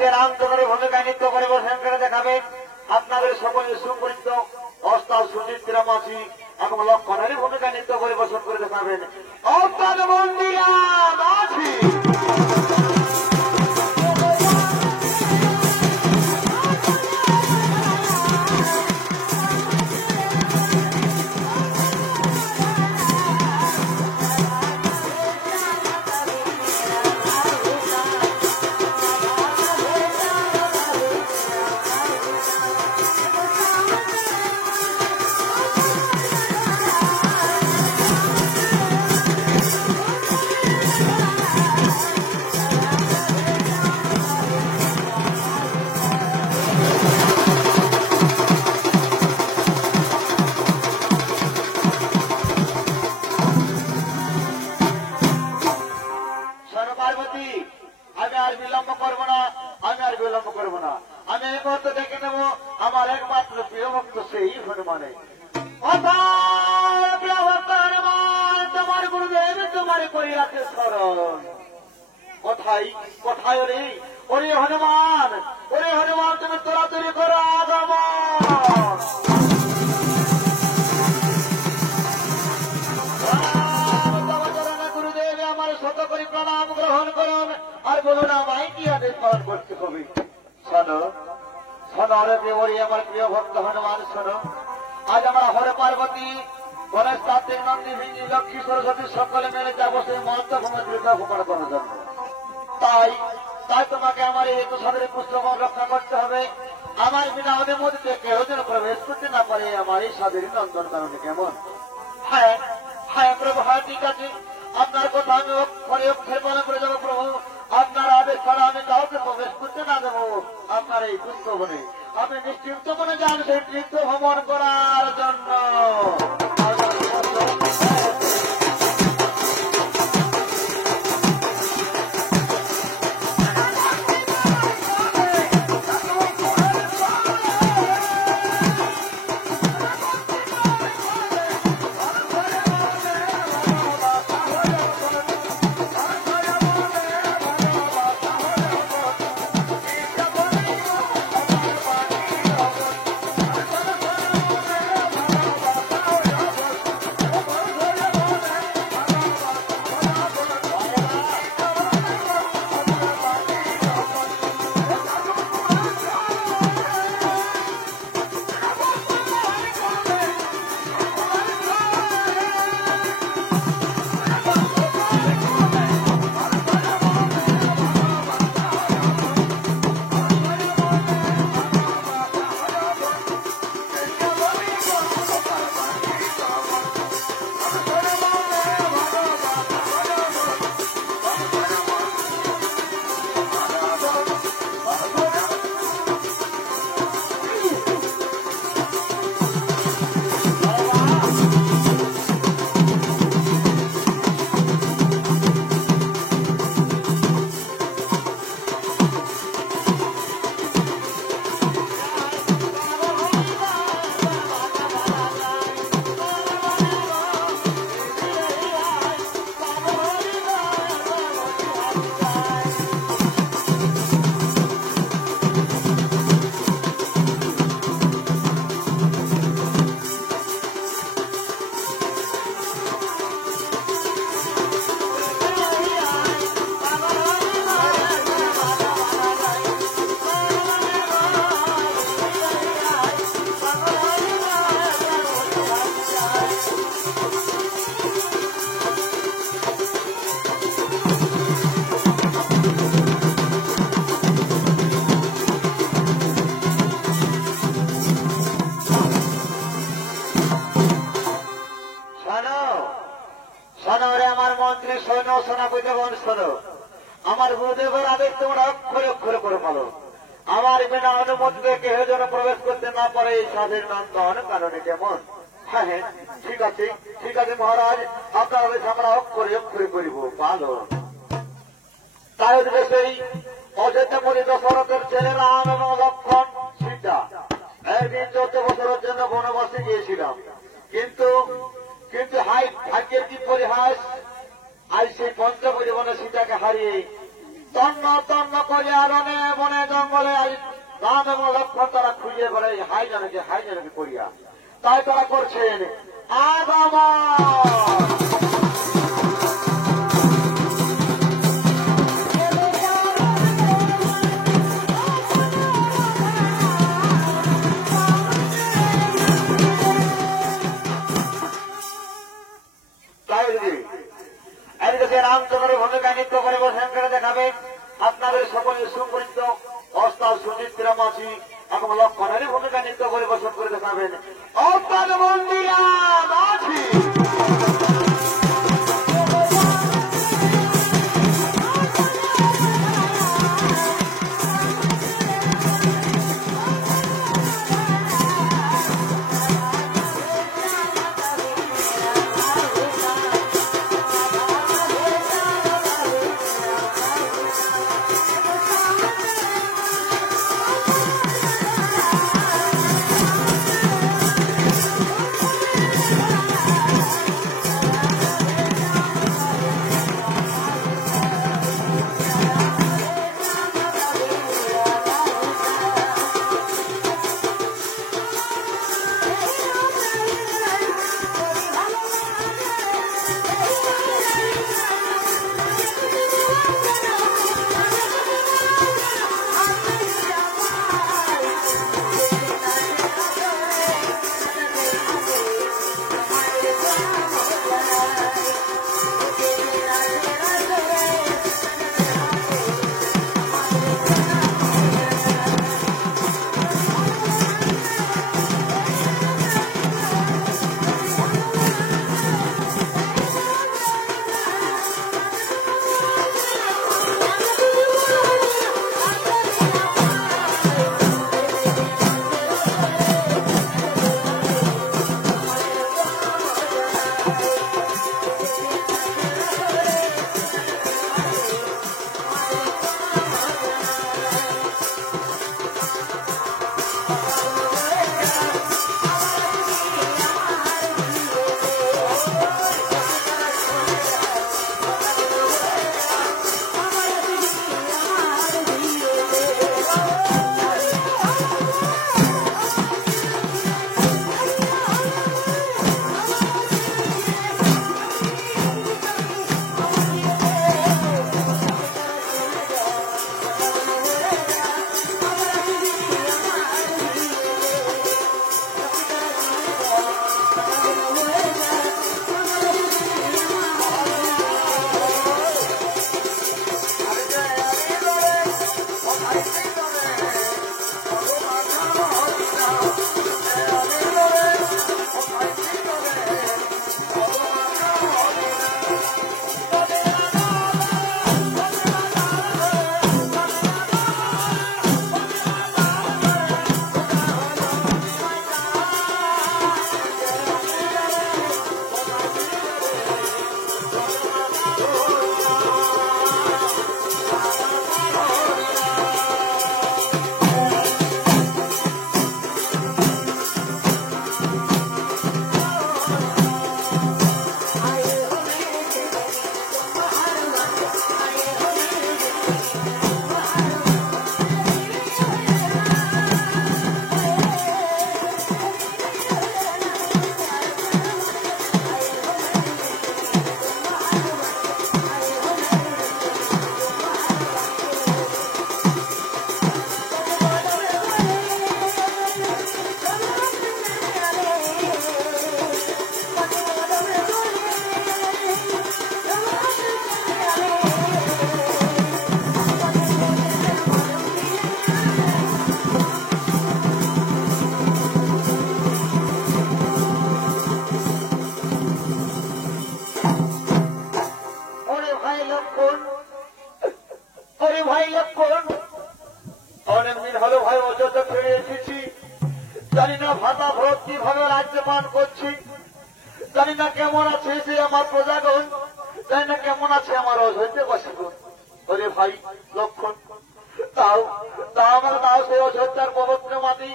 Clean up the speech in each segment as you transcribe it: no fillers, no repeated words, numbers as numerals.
যে রামচন্দ্রের ভূমিকা নৃত্য পরিবেশন করে দেখাবেন আপনাদের সকলের সুপরিচিত অস্তাল সুচিত্রা মাসি এবং লক্ষণের ভূমিকা নৃত্য পরিবেশন করে দেখাবেন অস্তাল মন্দিরা মাসি। আমি এই মুহূর্তে দেখে নেব আমার একমাত্র প্রিয় ভক্ত সেই হনুমানে। প্রিয় ভক্ত হনুমান, তোমার গুরুদেব তোমার করি রাখে স্মরণ। কোথায় কোথায় ওরে ওরে হনুমান, ওরে হনুমান তুমি তোরাতরি করো আগমন। গুরুদেব আমার শত করি প্রণাম গ্রহণ করুন আর বলুন আমায় কি আদেশ পালন করতে হবে। শোনো শোনো রে দেবরী আমার প্রিয় ভক্ত হনুমান, শোনো আজ আমরা হরে পার্বতী গণেশ কার্তিক নন্দী ভিঞ্জি লক্ষ্মী সরস্বতী সকলে মিলে যাবো সেই মন্ত্রভূমি দুর্গা ভূমণ করার জন্য। তাই তাই তোমাকে আমার এই সাদরে পুষ্পবন রক্ষা করতে হবে। আমার বিনা অনুমতিতে কেউ যেন প্রবেশ করতে না পারে আমার এই সাদের নন্দন কারণে। কেমন? হ্যাঁ হ্যাঁ প্রভু, হ্যাঁ ঠিক আছে, আপনার কথা আমি অক্ষরে অক্ষরে পালন করে যাবো প্রভু। আপনার আদেশ ছাড়া আমি কাউকে প্রবেশ করতে না দেবো আপনার এই পুষ্পবনে। আপনি নিশ্চিন্ত মনে যান সেই তীর্থ ভ্রমণ করার জন্য। শোনো সেনাপতিগণ, শোনো আমার গুরুদেবের আদেশ তোমরা অক্ষরে অক্ষরে করে পালো। আমার বিনা অনুমতিতে কেহ যেন প্রবেশ করতে না পারে এই সাধের নন্দন কারণে। কেমন? হ্যাঁ হ্যাঁ ঠিক আছে ঠিক আছে মহারাজ, আপনার আদেশ আমরা অক্ষরে অক্ষরে করিব। ভালো। তাই সেই অযোধ্যাপুরী দশরথের ছেলে রাম এবং লক্ষ্মণ সীতা একদিন 14 বছরের জন্য বনবাসে গিয়েছিলাম। কিন্তু কিন্তু ভাগ্যের কি পরিহাস, আজ সেই পঞ্চপরিবনে সীতাকে হারিয়ে তন্ন তন্ন করে আরণে বনে জঙ্গলে আজ রাম এবং লক্ষ্মণ তারা খুঁজে বলে হাই জানকে করিয়া তাই তারা করছেন আগমন। রামচন্দ্রের ভূমিকা নৃত্য পরিবেশন করে দেখাবে আপনাদের সকলের সুপরিচিত অস্তাব সুচিত্রা মাঝি এবং লক্ষণের ভূমিকা নৃত্য পরিবেশন করে দেখাবেন অস্তাদ মন্দিরা মাঝি। জানি না ভাতা ভর্তি ভাবে রাজ্যপান করছি, জানি না কেমন আছে সে আমার প্রজাগণ, জানি না কেমন আছে আমার অযোধ্যা বাসীগণ। ওরে ভাই লক্ষণ, তাও আমার তাও সেই অযোধ্যার পবিত্র মাটি,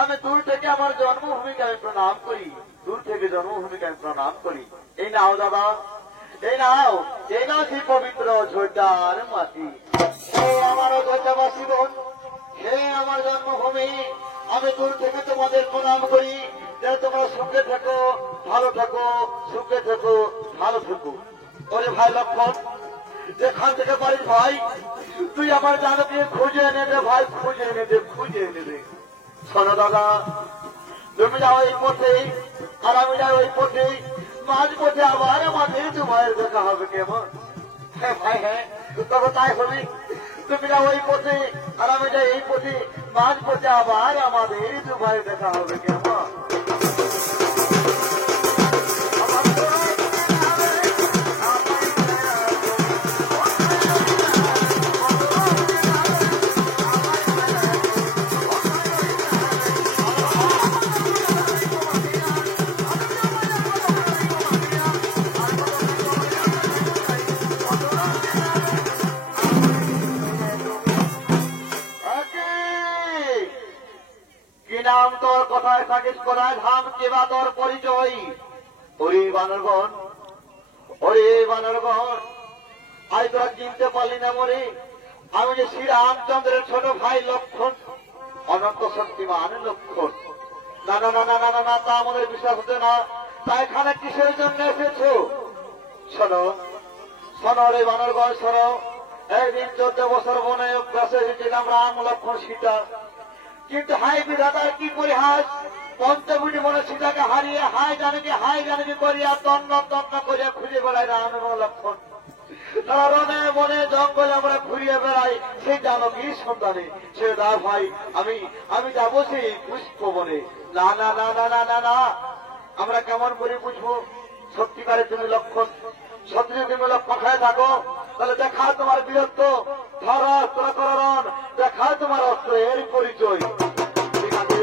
আমি দূর থেকে আমার জন্মভূমিকে আমি প্রণাম করি, দূর থেকে জন্মভূমিকে আমি প্রণাম করি। এই নাও দাদা, এই নাও সেই পবিত্র অযোধ্যার মাটি। হে আমার অযোধ্যাবাসীগণ, হে আমার জন্মভূমি, আমি দূর থেকে তোমাদের প্রণাম করি যে তোমরা সুখে থেকো, ভালো থেকো, সুখে থেকো, ভালো থেকো। ওরে ভাই লক্ষণ, যেখান থেকে পারিস ভাই তুই আমার জানকে খুঁজে এনে দে ভাই, খুঁজে এনে দে, খুঁজে এনে দে। শোনো দাদা, তুমি যাও এই পথে আর আমি যাই ওই পথে, মাঝ পথে আবার আমাদের তোমার দেখা হবে কেমন? হ্যাঁ ভাই, হ্যাঁ তবে তাই হবে। তুমি যাও ওই পথে আর আমি যাই এই পথে, মাঝ পথে আবার আমাদের তোমার দেখা হবে কেমন? নাম তোর কথায় থাকিস কোথায় ধাম কেবা তোর পরিচয়? ওরে বানরগণ, ওরে বানরগণ, আজ তোরা চিনতে পারলি না মরে? আমি যে শ্রীরামচন্দ্রের ছোট ভাই লক্ষণ, অনন্ত শক্তিমান লক্ষণ। না না না না না না না, তা আমাদের বিশ্বাস হচ্ছে না। তা এখানে কিসের জন্য এসেছো? শোনো শোনো রে বানরগণ, শোনো। একদিন 14 বছর বনে অভ্যাসে এসেছিলাম রাম লক্ষণ সীতা, কিন্তু হাই বিধাতার কি পরিহাস, পঞ্চবুটি মনে সীতাকে হারিয়ে হাই জানকি করিয়া তন্ন তন্ন করিয়া খুঁজে বেড়ায় রাম এবং লক্ষণ। তারা রনে বনে জঙ্গলে আমরা ঘুরিয়ে বেড়াই সেই জানকীর সন্তানে। সে দা ভাই, আমি যাবো সেই পুষ্প বনে। না না না না না না না, আমরা কেমন করে বুঝবো সত্যিকারে তুমি লক্ষণ? সত্যি যদি তুমি লক্ষণ খায় থাকো তাহলে দেখা তোমার বীরত্ব, ধর অস্ত্র করণ, দেখা তোমার অস্ত্রের পরিচয়। ঠিক আছে,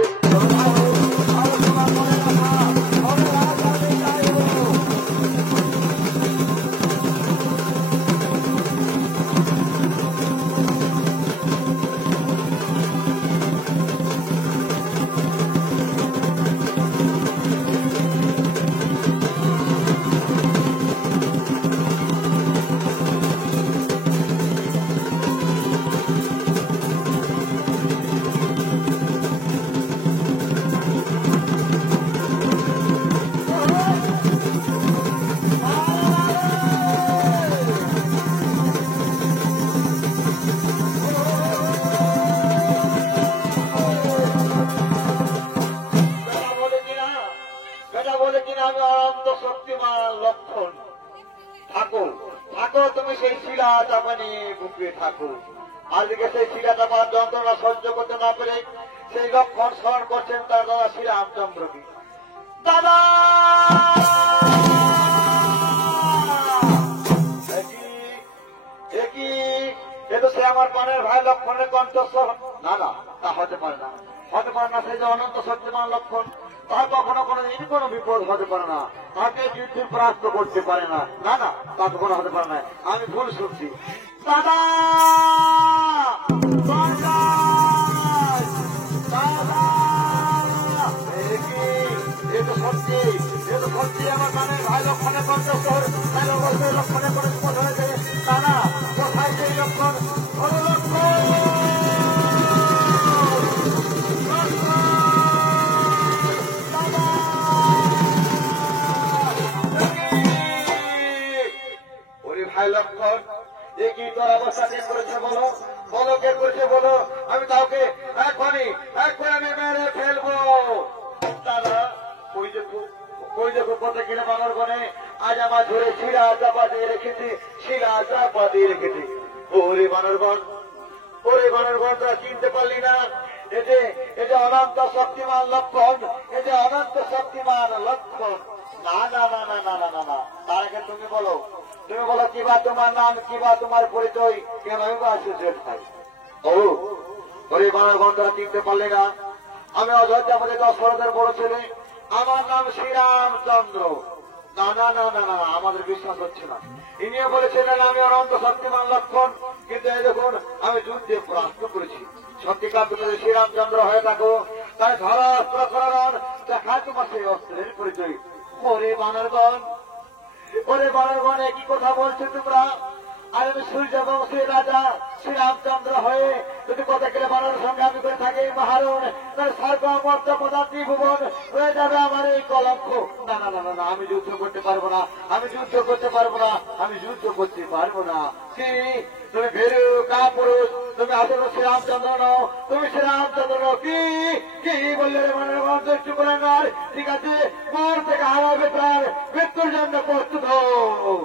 আমি অনন্ত শক্তিমান লক্ষণ। থাকো থাকো, তুমি সেই শিলা চাপা নিয়ে বুকে থাকো। আজকে সেই শিলা চাপার যন্ত্রণা সহ্য করতে না পেরে সেই লক্ষণ স্মরণ করছেন তার দাদা শ্রীরামচন্দ্রকে। দাদা এ তো সে আমার প্রাণের ভাই লক্ষণের কণ্ঠস্বর। না না, তা হতে পারে না, হতে পারে না। সেই যে অনন্ত শক্তিমান লক্ষণ, তার কখনো কোনোদিন কোনো বিপদ হতে পারে না, তাকে যুদ্ধে পরাস্ত করতে পারে না। না না, তা তো কোনো হতে পারে না। আমি ভুল শুনছি। দাদা এ তো সত্যি, এ তো সত্যি আমার প্রাণের ভাই লক্ষণের কণ্ঠস্বর। তাহলে অবশ্যই লক্ষণের কোনো বিপদ হয়েছে। দাদা কোথায় সেই লক্ষণ? ভাই লক্ষণ, এ কি তোর অবস্থা কে করেছে বলো? বলো কে করেছে বলো? আমি তাকে এখনই আমি মেরে ফেলবো। দাদা ওই দেখো কত কিনে বানর বনে আজ আমার ধরে শিলা চাপা দিয়ে রেখেছে, শিলা চাপা দিয়ে রেখেছে। ওরে বানরগণ, ওরে বানরগণ, তোরা চিনতে পারলি না? এ যে অনন্ত শক্তিমান লক্ষণ, এ যে অনন্ত শক্তিমান লক্ষণ। না না না না না না না না, তার আগে তুমি বলো কিবা তোমার নাম, কিবা তোমার পরিচয়, কেন আসছে ভাই? ও ওরে বানরগণ, তোরা চিনতে পারলি না? আমি অযোধ্যাপতি দশরথের বড় ছেলে, আমার নাম শ্রীরামচন্দ্র। না না না না না, আমাদের বিশ্বাস হচ্ছে না। ইনিও বলেছিলেন আমি অনন্ত শক্তিমান লক্ষণ, কিন্তু এই দেখুন আমি যুদ্ধে পরাস্ত করেছি। সত্যিকার তুমি যদি শ্রীরামচন্দ্র হয়ে থাকো তাই ধরা অস্ত্র করান, দেখায় তোমার সেই অস্ত্রের পরিচয়। ওরে বানরগণ, ওরে বানরগণ, একই কথা বলছো তোমরা? আর আমি সূর্য বংশের রাজা শ্রীরামচন্দ্র হয়ে যদি কথা গেলে বানার সঙ্গে আমি করে থাকি মহারণ, তার স্বর্গ মর্ত পদার্থী ভুবন হয়ে যাবে আমার এই কলঙ্ক। না না না না, আমি যুদ্ধ করতে পারবো না, আমি যুদ্ধ করতে পারবো না, আমি যুদ্ধ করতে পারবো না। তুমি ভেরু কা পুরুষ, তুমি আসলে শ্রীরামচন্দ্র নও, তুমি শ্রীরামচন্দ্র নও। কি কি বললে রে মনের মধ্যে করে নয়? ঠিক আছে, মর থেকে আমার ভেতর মৃত্যুর জন্য প্রস্তুত হও।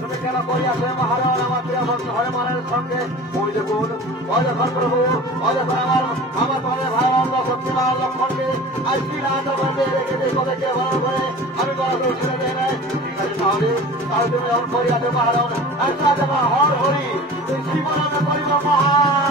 তুমি কেন করিয়াছে মহারাজ আমার প্রিয় ভক্ত হনুমানের সঙ্গে? ওই দেখুন, ওই দেখুন প্রভু, ওই দেখুন আমার প্রাণের ভাই শক্তিমান লক্ষণকে আজ শ্রীরামচন্দ্রকে রেখে কদেরকে ভালো করে আমি বড় করে ছেড়ে দেয় নাই। ঠিক আছে, তাহলে তাহলে তুমি যখন করিয়াছে মহারাজ একটা দেবা হর হরি জীবনে করিব মহারাজ।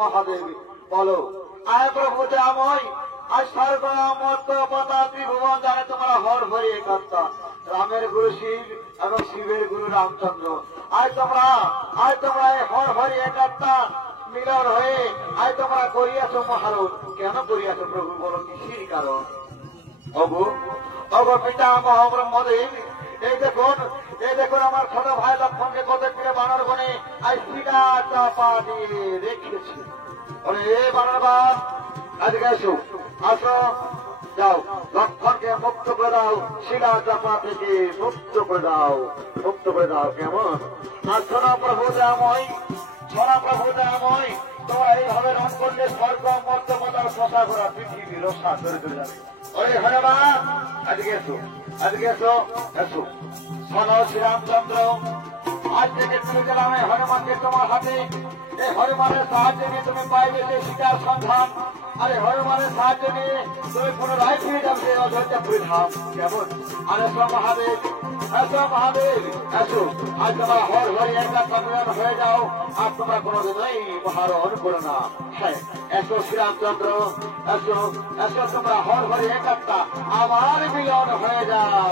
মহাদেবী বলো, আয় প্রভু জাময় আজ স্বর্গ মর্ত পতা ত্রিভুবন জানে তোমরা হর হরি একাত্তা, রামের গুরু শিব এবং শিবের গুরু রামচন্দ্র। আজ তোমরা এই হর হরি একাত্তা মিলন হয়ে আজ তোমরা করিয়াছ মহারণ। কেন করিয়াছ প্রভু বলো, কিসির কারণ? অগো পিতা মহাব্রহ্মদেব, এই দেখুন আমার ছোট ভাই লক্ষণকে কত করে বানর বনে আজ শিলা চাপা দিয়ে রেখেছি। বানর বাপ আজকে আসো যাও, লক্ষণকে মুক্ত করে দাও, শিলা চাপা থেকে মুক্ত করে দাও, মুক্ত করে দাও। কেমন? আর সোনা প্রভু দাময়, সোনা প্রভু দাময়, তোমরা এইভাবে রং করলে স্বর্গ মর্তমতার শশা করা পৃথিবী রসা করে চলে যাবে। ওরে হনুমান আজকে এসো, আজকে এসো, এসো শোনো শ্রীরামচন্দ্র, আজ থেকে তুমি গেলাম এই হনুমানকে তোমার হাতে। এই হনুমানের সাহায্য নিয়ে তুমি পাইবে যে সীতার সন্ধান, আর এই হনুমানের সাহায্য নিয়ে তুমি পুনরায় ফিরে যাবে অযোধ্যাপুরী ধাম। কেমন? আর এসো মহাদেব, এসো মহাদেব, এসো আজ তোমরা হর হরি একটা সম্মেলন হয়ে যাও, আর তোমরা কোনোদিনই মহারণ করো না। হ্যাঁ, এসো শ্রীরামচন্দ্র, এসো এসো তোমরা হর হরি একটা আবার মিলন হয়ে যাও।